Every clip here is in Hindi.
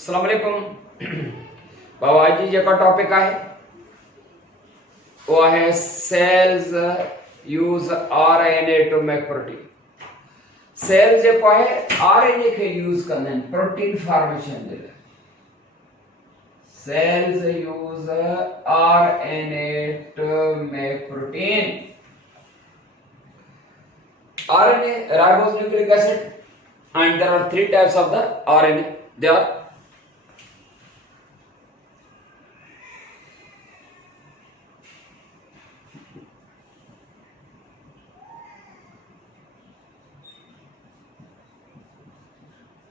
अस्सलाम वालेकुम बाबा जी जेका टॉपिक है वो है cells use RNA to make protein. Cell जेको है आरएनए के यूज करने प्रोटीन फॉर्मेशन दे। Cells use RNA to make protein. RNA, ribonucleic acid, and there are three types of the RNA. They are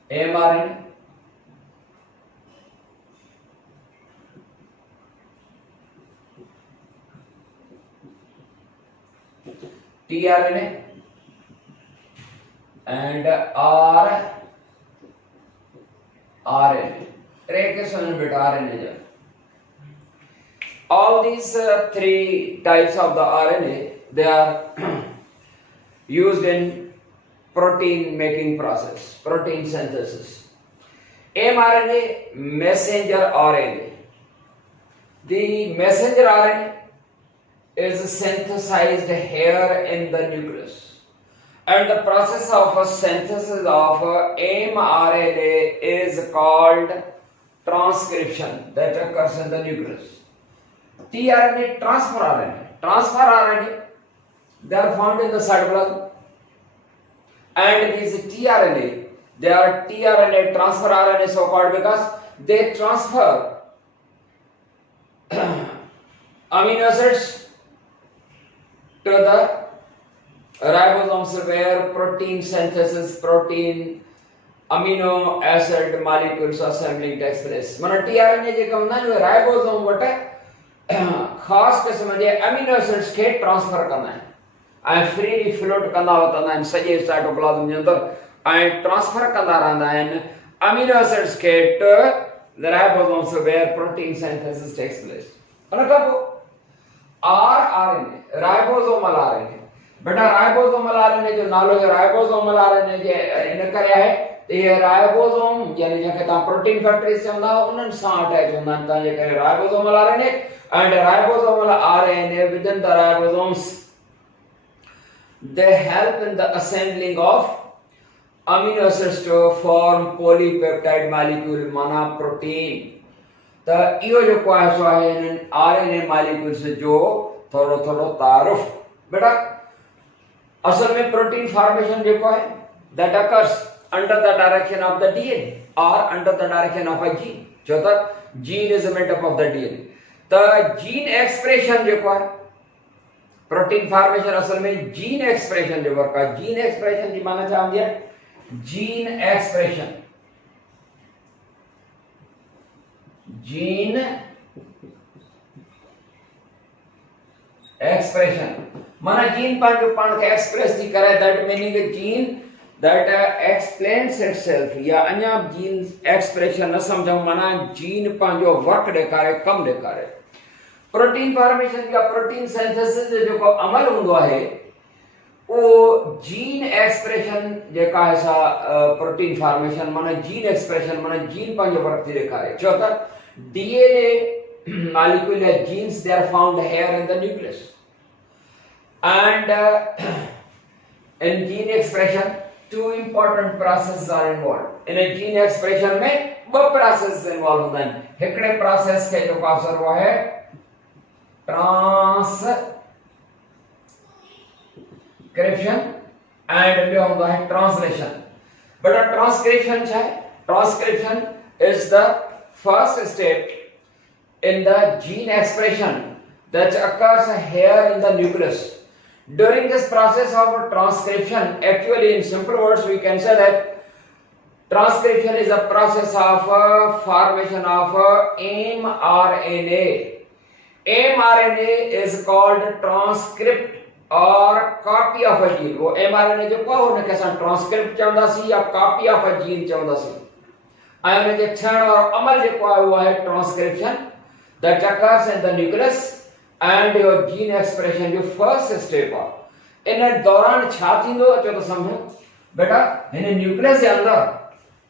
mRNA, tRNA, and RNA. RNA. All these three types of the RNA, they are used in protein making process, protein synthesis. mRNA, messenger RNA. The messenger RNA is synthesized here in the nucleus. And the process of synthesis of mRNA is called transcription that occurs in the nucleus. tRNA, transfer RNA. Transfer RNA, they are found in the cytoplasm. And these tRNA, they are tRNA, transfer RNA so called because they transfer amino acids to the ribosomes where protein synthesis, protein amino acid molecules assembling takes place. माना tRNA जे का होना है राइबोसोम वटे खास किस्म जे अमीनो एसिड्स के ट्रांसफर करना है ऐं फ्रीली फ्लोट कंदा होता आहिनि सॼे साइटोप्लाज़म जे अंदरि ऐं ट्रांसफर कंदा रहंदा आहिनि अमीनो एसिड्स के to the ribosomes where protein synthesis takes place. उन खां पोइ आरएनए राइबोसोमल आरएनए बेटा राइबोसोमल आरएनए जो नालो है राइबोसोमल आरएनए जे इन करे आहे त ये राइबोसोम यानी जंहिंखे तव्हां प्रोटीन फैक्टरीज चवंदा उन्हनि सां अटैच हूंदा आहिनि तव्हां जे करे ribosomal RNA and ribosomal RNA with in the ribosomes they help in the assembling of amino acids to form polypeptide molecule माना प्रोटीन। त इहो जेको आहे सो आहे इन आरएनए मॉलिक्यूल्स जो थोरो थोरो तारुफ। बेटा असल में प्रोटीन फॉर्मेशन जेको है that occurs under the direction of the DNA or under the direction of a gene। छो त gene is made up of the DNA। त gene expression जेको है प्रोटीन फॉर्मेशन असल में जीन एक्सप्रेशन जो वर्क है। जीन एक्सप्रेशन की माना छा हूंदी आहे जीन एक्सप्रेशन माना जीन पंहिंजो पाण खे एक्सप्रेस थी करे that meaning gene that explains itself या अञा जीन एक्सप्रेशन न समझूं माना जीन पंहिंजो वर्क ॾेखारे कम ॾेखारे। प्रोटीन फॉर्मेशन या प्रोटीन सिंथेसिस जो अमल होंदो है वो जीन एक्सप्रेशन जेका है सा प्रोटीन फॉर्मेशन माना जीन एक्सप्रेशन माना जीन पंहिंजो वर्क थी ॾेखारे। छो त डीएनए मॉलिक्यूल या जीन्स दे are found here in the nucleus and in gene expression two important processes are involved. इन जीन एक्सप्रेशन में दो प्रोसेस इन्वॉल्व होंदा आहिनि। हिकिड़े प्रोसेस खे जेको असर हुआ है ट्रांसक्रिप्शन एंड ॿियो हूंदो आहे ट्रांसलेशन। बेटा ट्रांसक्रिप्शन छा आहे? Transcription is the first step in the gene expression that occurs here in the nucleus. During this process of transcription, actually in simple words we can say that transcription is a process of formation of mRNA. mRNA is called transcript or copy of a gene। वो mRNA जो को उनके साथ ट्रांसक्रिप्ट चवंदासीं या कॉपी ऑफ अ जीन चवंदासीं ऐं उन जे थियण और अमल जेको आहे उहो आहे transcription that occurs in the nucleus and your gene expression जो फर्स्ट स्टेप आहे। इन दौरान छा थींदो अचो त सम्झो बेटा हिन न्यूक्लियस जे अंदर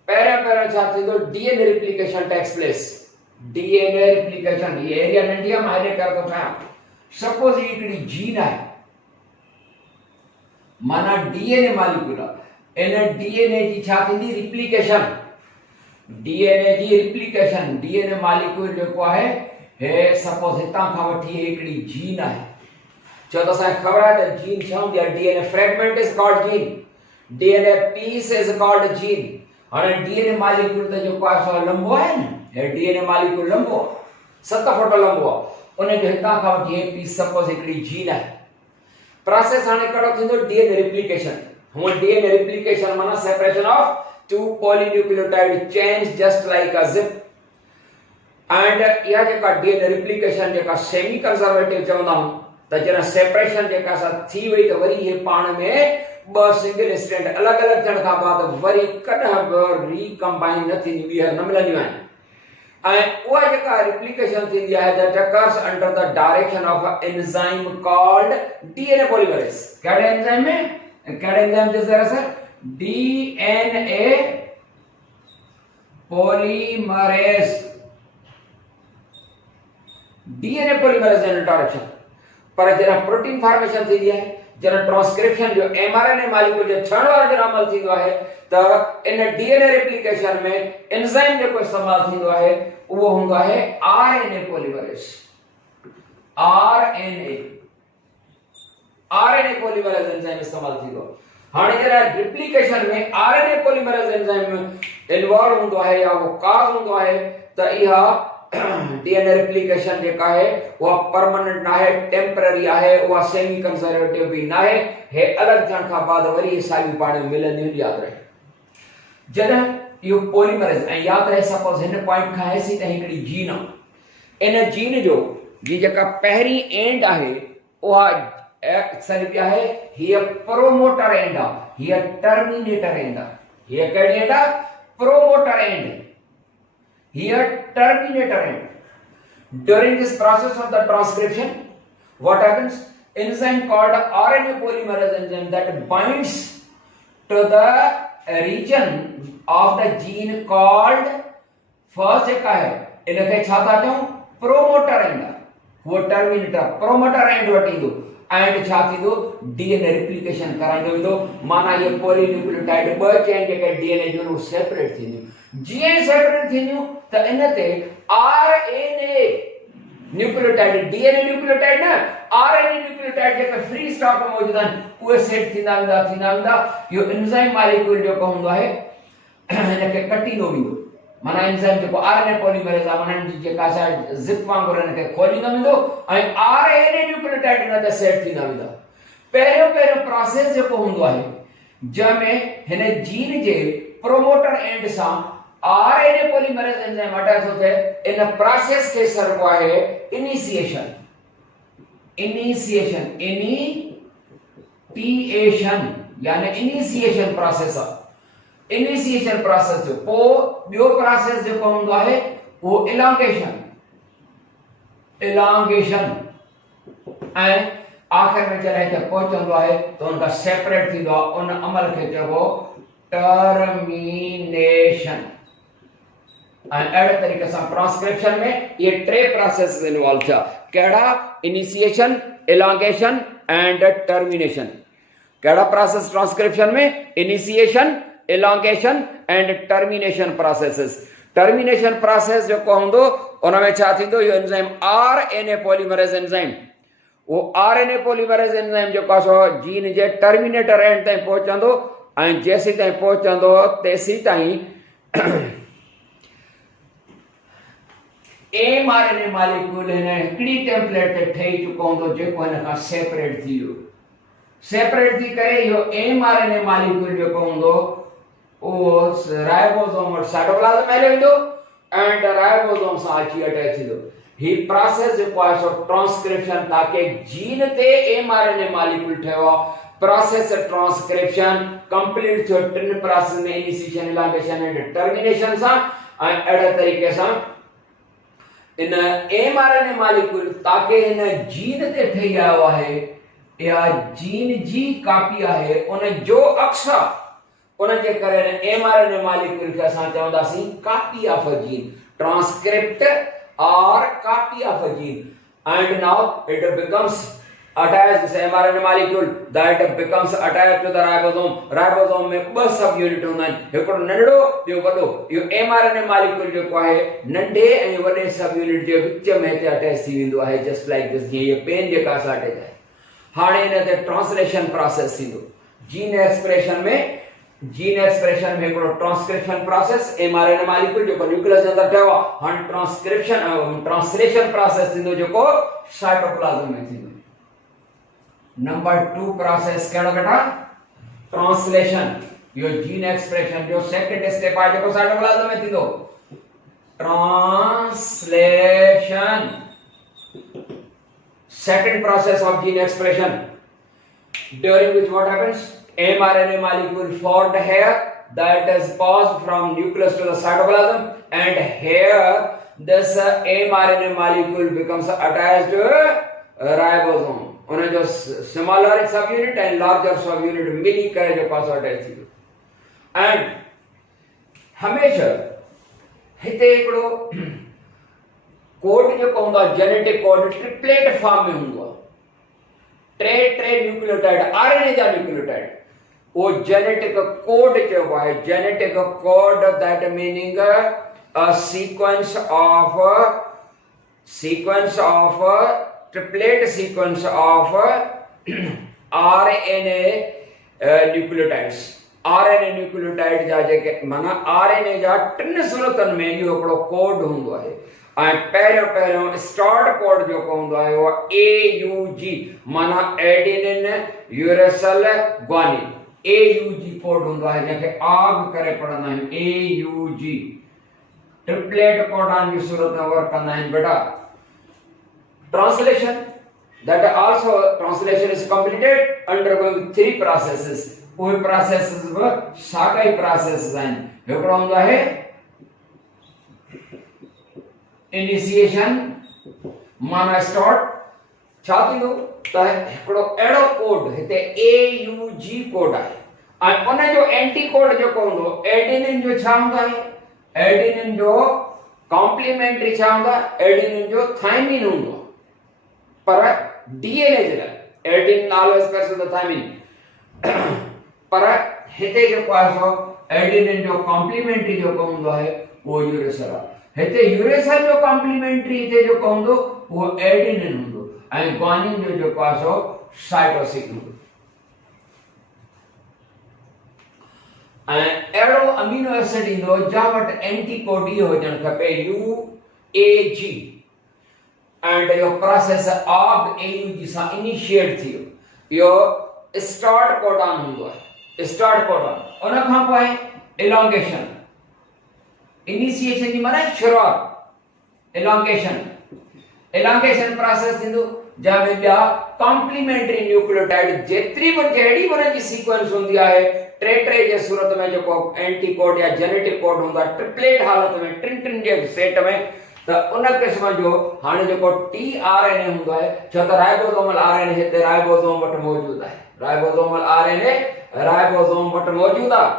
पहिरियों छा थींदो DNA replication takes place DNA replication ये एरिया नंढी आहे मां हेॾे करे थो ठाहियां सपोज ही हिकिड़ी जीन आहे माना डीएनए मॉलिक्यूल इन डीएनए जी छा थींदी रिप्लिकेशन डीएनए जी रिप्लिकेशन डीएनए मॉलिक्यूल जेको आहे हे सपोज हितां खां वठी हिकिड़ी जीन आहे छो त असांखे ख़बर आहे त जीन छा हूंदी आहे DNA fragment is called gene DNA piece is called gene हाणे डीएनए मॉलिक्यूल त जेको आहे सो लंबो आहे न हे डीएनए मॉलिक्यूल लंबो 7 फुट लंबो आहे उन जो हितां खां वठी हे पीस सपोज हिकिड़ी जीन आहे प्रोसेस हाणे कहिड़ो थींदो डीएनए रिप्लिकेशन हुअ डीएनए रिप्लिकेशन माना separation of two polynucleotide chains just like a zip and इहा जेका डीएनए रिप्लिकेशन जेका सेमी कंजर्वेटिव चवंदा आहियूं त जॾहिं सेपरेशन जेका सा थी वई त वरी हे पाण में ॿ सिंगल स्ट्रैंड अलॻि अलॻि थियण खां बाद वरी कॾहिं बि रीकम्बाइन न थींदियूं ॿीहर न मिलंदियूं आहिनि ऐं उहा जेका रिप्लिकेशन थींदी आहे that occurs under the direction of a enzyme called DNA polymerase कहिड़े एंजाइम जे ज़रिए सां डीएनए पॉलीमरेज डीएनए पॉलीमरेज इन डायरेक्शन पर जॾहिं प्रोटीन फॉर्मेशन थींदी आहे जॾहिं ट्रांसक्रिप्शन जो एमआरएनए मॉलिक्यूल जो थियण वारो जॾहिं अमल थींदो आहे त इन डीएनए रिप्लिकेशन में एंजाइम जेको इस्तेमाल थींदो आहे उहो हूंदो आहे RNA polymerase RNA polymerase enzyme इस्तेमाल थींदो हाणे जॾहिं रिप्लिकेशन में आरएनए पॉलीमरेज एंजाइम इन्वॉल्व हूंदो आहे या वो काज़ हूंदो आहे त इहा डीएनए रिप्लिकेशन जेका है वो परमानेंट ना है टेम्पररी आहे वो सेमी कंजर्वेटिव भी ना है हे अलग थियण खां बाद वरी साॻियूं पाण में मिलंदियूं याद रहे जॾहिं इहो पॉलीमरेज ऐं याद रहे सपोज हिन पॉइंट खां हेसी त हिकिड़ी जीन आहे इन जीन जो जी जेका पहिरीं एंड आहे उहा एक्चुअली आहे हीअ प्रोमोटर एंड आहे हीअ टर्मिनेटर एंड आहे हीअ कहिड़ी एंड आहे promoter and here terminator end during this process of the transcription what happens enzyme called RNA polymerase enzyme that binds to the region of the gene called first जेका है इनखे छा था चऊं promoter end वो terminator promoter end वठी ईंदो एंड छा थींदो डीएनए रिप्लिकेशन कराईंदो वेंदो माना ये पॉलीन्यूक्लियोटाइड ॿ चेन जेके डीएनए जो सेपरेट थींदियूं जीअं सेपरेट थींदियूं त इन ते आरएनए न्यूक्लियोटाइड डीएनए न्यूक्लियोटाइड न आरएनए न्यूक्लियोटाइड जेके फ्री स्टॉक में मौजूद आहिनि उहे सेट थींदा वेंदा इहो एंजाइम मॉलिक्यूल जेको हूंदो आहे हिनखे कटींदो वेंदो माना एंजाइम जेको आरएनए पॉलीमरेज आहे माना इनजी जेका सा जिप वांगुरु हिनखे खोलींदो वेंदो ऐं आरएनए न्यूक्लियोटाइड हिन ते सेट थींदा वेंदा पहिरियों प्रोसेस जेको हूंदो आहे जंहिंमें हिन जीन जे प्रोमोटर एंड सां आरएनए पॉलीमरेज एंजाइम अटैच हो थे इन प्रोसेस के सर्व है इनिशिएशन यानी इनिशिएशन प्रोसेस जो पो बियो प्रोसेस जो होंदो है वो इलांगेशन एंड आखिर में जॾहिं ते पहुचंदो आहे तो उनका सेपरेट थींदो आहे उन अमल के चइबो टर्मिनेशन एंड अहिड़े तरीक़े सां ट्रांसक्रिप्शन में ये टे प्रोसेस इन्वॉल्व थिया कहिड़ा इनिशिएशन इलांगेशन एंड टर्मिनेशन कहिड़ा प्रोसेस ट्रांसक्रिप्शन में initiation elongation and termination processes termination process जेको हूंदो उन में छा थींदो इहो एंजाइम आरएनए पॉलीमरेज एंजाइम वो आरएनए पॉलीमरेज एंजाइम जेको आहे सो जीन जे टर्मिनेटर एंड ताईं पहुचंदो ऐं जेसीं ताईं पहुचंदो तेसीं ताईं एमआरएनए मॉलिक्यूल हिन हिकिड़ी टेम्पलेट ते ठही चुको हूंदो जेको हिन खां सेपरेट थी वियो सेपरेट थी करे इहो एमआरएनए मॉलिक्यूल जेको हूंदो उहो राइबोसोम वटि साइटोप्लाज़म में हली वेंदो एंड राइबोसोम सां अची अटैच थींदो ही प्रोसेस जेको आहे सो ट्रांसक्रिप्शन ताकि जीन ते एमआरएनए मॉलिक्यूल ठहियो आहे प्रोसेस ट्रांसक्रिप्शन कंप्लीट थियो टिन प्रोसेस में इनिशिएशन इलांगेशन एंड टर्मिनेशन सां ऐं अहिड़े तरीक़े सां इन एमआरएनए मॉलिक्यूल ताकि हिन जीन ते ठही आयो आहे या जीन जी कॉपी आहे उन जो अक्स उन जे करे mRNA molecule खे असां चवंदासीं copy of a gene, transcript or copy of a gene, and now it becomes attached, this mRNA molecule that becomes attached to the ribosome. Ribosome में ॿ सब यूनिट हूंदा आहिनि, हिकिड़ो नंढड़ो ॿियो वॾो। इहो mRNA molecule जेको आहे नंढे ऐं वॾे सब यूनिट जे विच में हिते अटैच थी वेंदो आहे, जस्ट लाइक दिस। जीअं ये पेन जेका असां अटैच आहे, हाणे इन ते ट्रांसलेशन प्रोसेस थींदो। जीन एक्सप्रेशन में हिकिड़ो ट्रांसक्रिप्शन प्रोसेस mRNA molecule जेको न्यूक्लियस जे अंदरि ठहियो आहे, हाणे ट्रांसलेशन प्रोसेस थींदो जेको साइटोप्लाज़म में थींदो। नंबर 2 प्रोसेस कहिड़ो बेटा? ट्रांसलेशन। यो जीन एक्सप्रेशन जो सेकंड स्टेप आहे जेको साइटोप्लाज़म में थींदो, translation. Second process of gene expression, during which what happens? mRNA molecule formed here that is passed from nucleus to the cytoplasm, and here this mRNA molecule becomes attached to ribosome. उन जो smaller subunit and larger subunit मिली करे जो पास अटैच थी। एंड हमेशा हिते हिकिड़ो कोड जेको हूंदो आहे, जेनेटिक कोड ट्रिपलेट फॉर्म में हूंदो आहे। टे न्यूक्लियोटाइड आरएनए जा न्यूक्लियोटाइड, वो जेनेटिक कोड चइबो आहे। Genetic code that meaning a sequence of triplet sequence of RNA nucleotides. RNA nucleotide जा जेके माना आरएनए जा 3 सूरतन में इहो हिकिड़ो कोड हूंदो आहे। पहिरियों स्टार्ट कोड जेको हूंदो आहे उहो AUG माना adenine uracil guanine, AUG code हूंदो आहे, जंहिंखे आग करे पढ़ंदा आहियूं। AUG ट्रिपलेट कोडन जी सूरत में वर्क कंदा आहिनि बेटा। Translation, that also translation is completed undergoing 3 processes. उहे प्रोसेसेस बि साॻा ई प्रोसेस आहिनि। हिकिड़ो हूंदो आहे इनिशिएशन माना स्टार्ट। छा थींदो त हिकिड़ो अहिड़ो कोड हिते AUG कोड आहे, ऐं उन जो एंटी कोड जेको हूंदो एडेनिन जो छा हूंदो आहे? एडेनिन जो कॉम्प्लीमेंट्री छा हूंदो आहे? एडेनिन जो थायमिन हूंदो आहे। पर डीएनए जे लाइ adenine always present the thymine, पर हिते जेको आहे सो एडेनिन जो कॉम्प्लीमेंट्री जेको हूंदो आहे उहो यूरेसिल आहे। हिते यूरेसिल जो कॉम्प्लीमेंट्री हिते जेको हूंदो उहो एडेनिन हूंदो, ऐं ग्वानिन जो जेको आहे सो साइटोसिन हूंदो। ऐं अहिड़ो अमीनो एसिड ईंदो जा वटि एंटी कोड इहो हुजणु खपे UAG, and yo process of AUG सां इनिशिएट थियो। इहो स्टार्ट कोडॉन हूंदो आहे, स्टार्ट कोडॉन। उन खां पोइ इलॉन्गेशन। इनिशिएशन जी माना शुरुआत, इलॉन्गेशन प्रोसेस थींदो, जंहिंमें ॿिया कॉम्प्लीमेंट्री न्यूक्लियोटाइड जेतिरी बि जहिड़ी बि उन जी सीक्वेंस हूंदी आहे, टे जे सूरत में जेको एंटी कोड या जेनेटिक कोड हूंदो आहे ट्रिपलेट हालत में, टिन जे सेट में, त उन क़िस्म जो हाणे जेको tRNA हूंदो आहे, छो त राइबोसोमल आरएनए हिते राइबोसोम वटि मौजूद आहे। राइबोसोमल आरएनए राइबोसोम वटि मौजूद आहे,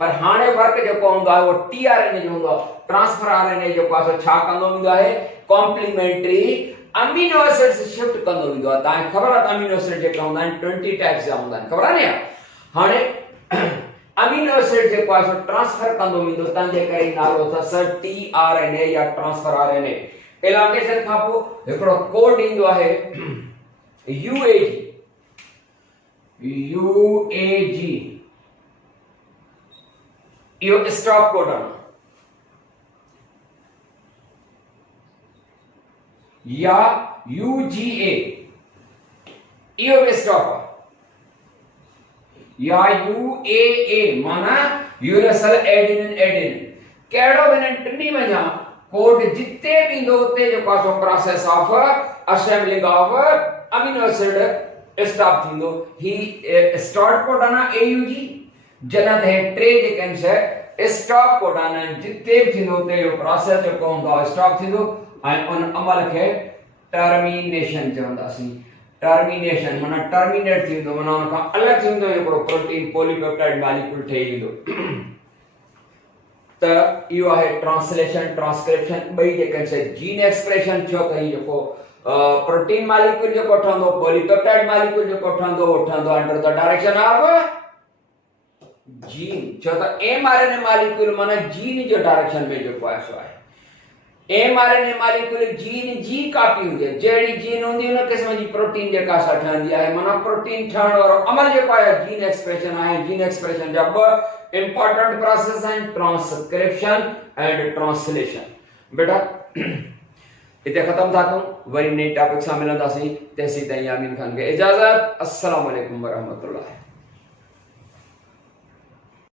पर हाणे वर्क जेको हूंदो आहे उहो tRNA जो हूंदो आहे। ट्रांसफर आरएनए जेको आहे छा कंदो वेंदो आहे? कॉम्प्लीमेंट्री अमीनो एसिड्स शिफ्ट कंदो वेंदो आहे। तव्हांखे ख़बर आहे अमीनो एसिड जेका हूंदा आहिनि 20 टाइप्स जा हूंदा आहिनि, ख़बर आहे न? हाणे अमीनो एसिड जेको आहे सो ट्रांसफर कंदो वेंदो, तंहिंजे करे नालो अथसि tRNA या ट्रांसफर आरएनए। इलॉन्गेशन खां पोइ हिकिड़ो कोड ईंदो आहे UAG। इहो स्टॉप कोडन या UGA, इहो बि स्टॉप आहे। या UAA माना यूरेसिल एडेनिन। कहिड़ो बि इन्हनि टिनी वञा कोड जिते बि ईंदो उते जेको आहे so process of assembling of amino acid stop थींदो। ही स्टार्ट कोडन आहे AUG, जॾहिं त टे जेके आहिनि से स्टॉप कोडन आहिनि। जिते बि थींदो उते इहो प्रोसेस जेको हूंदो आहे स्टॉप थींदो, ऐं उन अमल खे टर्मिनेशन चवंदासीं। टर्मिनेशन माना टर्मिनेट थींदो माना उन खां अलग थींदो हिकिड़ो प्रोटीन पॉलीपेप्टाइड मॉलिक्यूल ठही ईंदो त इहो आहे ट्रांसलेशन ट्रांसक्रिप्शन ॿई जेके शइ जीन एक्सप्रेशन छो त ही जेको प्रोटीन मॉलिक्यूल जेको ठहंदो पॉलीपेप्टाइड मॉलिक्यूल जेको ठहंदो उहो ठहंदो under the direction of gene छो त एमआरएनए मॉलिक्यूल माना जीन जो डायरेक्शन में जेको आहे सो आहे एमआरएनए मॉलिक्यूल जीन जी कॉपी हुजे जहिड़ी जीन हूंदी उन क़िस्म जी प्रोटीन जेका सा ठहंदी आहे माना प्रोटीन ठहण वारो अमल जेको आहे जीन एक्सप्रेशन आहे जीन एक्सप्रेशन जा ॿ इंपॉर्टेंट प्रोसेस आहिनि ट्रांसक्रिप्शन एंड ट्रांसलेशन बेटा इते खत्म था कयूं वरी नई टॉपिक सां मिलंदासीं तेसीं ताईं यामीन खान खे इजाज़त अस्सलाम वालेकुम वरहमतुल्लाह।